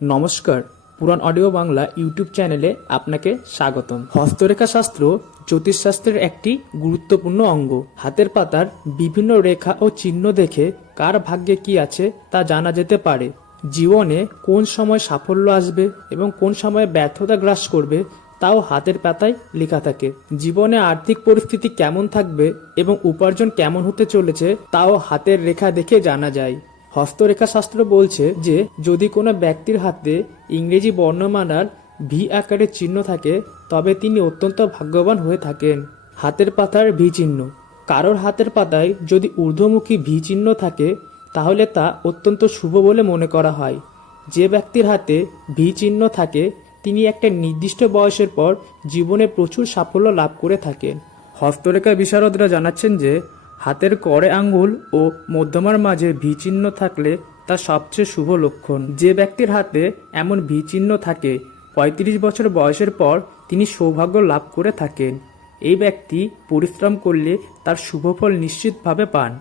নমস্কার, পুরাণ audio Bangla YouTube চ্যানেলে আপনাকে স্বাগতম। হস্তরেখা শাস্ত্র জ্যোতিষশাস্ত্রের একটি গুরুত্বপূর্ণ অঙ্গ। হাতের পাতার বিভিন্ন রেখা ও চিহ্ন দেখে কার ভাগ্যে কি আছে তা জানা যেতে পারে। জীবনে কোন সময় সাফল্য আসবে এবং কোন সময় ব্যর্থতা গ্রাস করবে তাও হাতের পাতায় লেখা থাকে। জীবনে আর্থিক পরিস্থিতি কেমন থাকবে এবং উপার্জন কেমন হতে চলেছে তাও হাতের রেখা দেখে জানা যায়। হস্তরেখা শাস্ত্র বলছে যে যদি কোনো ব্যক্তির হাতে ইংরেজি বর্ণমালার ভি আকারের চিহ্ন থাকে তবে তিনি অত্যন্ত ভাগ্যবান হয়ে থাকেন। হাতের পাতার ভি চিহ্ন। কারোর হাতের পাতায় যদি ঊর্ধ্বমুখী ভি চিহ্ন থাকে তাহলে তা অত্যন্ত শুভ বলে মনে করা হয়। যে ব্যক্তির হাতে ভি চিহ্ন থাকে তিনি একটা নির্দিষ্ট বয়সের পর জীবনে প্রচুর সাফল্য লাভ করে থাকেন। হস্তরেখা বিশারদরা জানাচ্ছেন যে হাতের কড়ে আঙ্গুল ও মধ্যমার মাঝে ভি চিহ্ন থাকলে তা সবচেয়ে শুভ লক্ষণ। যে ব্যক্তির হাতে এমন ভি চিহ্ন থাকে ৩৫ বছর বয়সের পর তিনি সৌভাগ্য লাভ করে থাকেন। এই ব্যক্তি পরিশ্রম করলে তার শুভফল নিশ্চিতভাবে পান।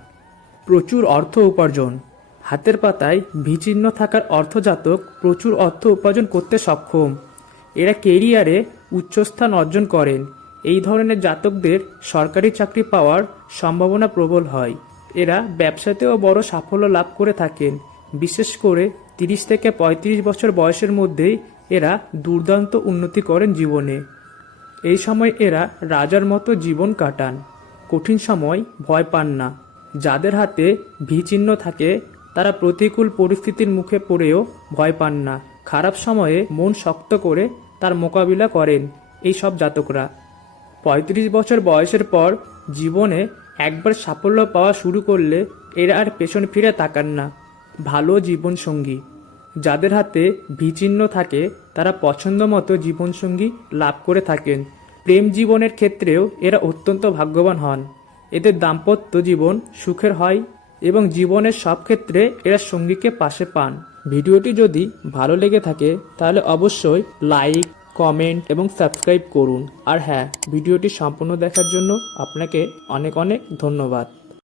প্রচুর অর্থ উপার্জন। হাতের পাতায় ভি চিহ্ন থাকার অর্থজাতক প্রচুর অর্থ উপার্জন করতে সক্ষম। এরা কেরিয়ারে উচ্চস্থান অর্জন করেন। এই ধরনের জাতকদের সরকারি চাকরি পাওয়ার সম্ভাবনা প্রবল হয়। এরা ব্যবসাতেও বড় সাফল্য লাভ করে থাকেন। বিশেষ করে ৩০ থেকে ৩৫ বছর বয়সের মধ্যেই এরা দুর্দান্ত উন্নতি করেন জীবনে। এই সময় এরা রাজার মতো জীবন কাটান। কঠিন সময় ভয় পান না। যাদের হাতে ভি চিহ্ন থাকে তারা প্রতিকূল পরিস্থিতির মুখে পড়েও ভয় পান না। খারাপ সময়ে মন শক্ত করে তার মোকাবিলা করেন এই সব জাতকরা। ৩৫ বছর বয়সের পর জীবনে একবার সাফল্য পাওয়া শুরু করলে এরা আর পেছন ফিরে তাকান না। ভালো জীবনসঙ্গী। যাদের হাতে ভি চিহ্ন থাকে তারা পছন্দ মতো জীবনসঙ্গী লাভ করে থাকেন। প্রেম জীবনের ক্ষেত্রেও এরা অত্যন্ত ভাগ্যবান হন। এদের দাম্পত্য জীবন সুখের হয় এবং জীবনের সব ক্ষেত্রে এরা সঙ্গীকে পাশে পান। ভিডিওটি যদি ভালো লেগে থাকে তাহলে অবশ্যই লাইক, কমেন্ট এবং সাবস্ক্রাইব করুন। আর হ্যাঁ, ভিডিওটি সম্পূর্ণ দেখার জন্য আপনাকে অনেক অনেক ধন্যবাদ।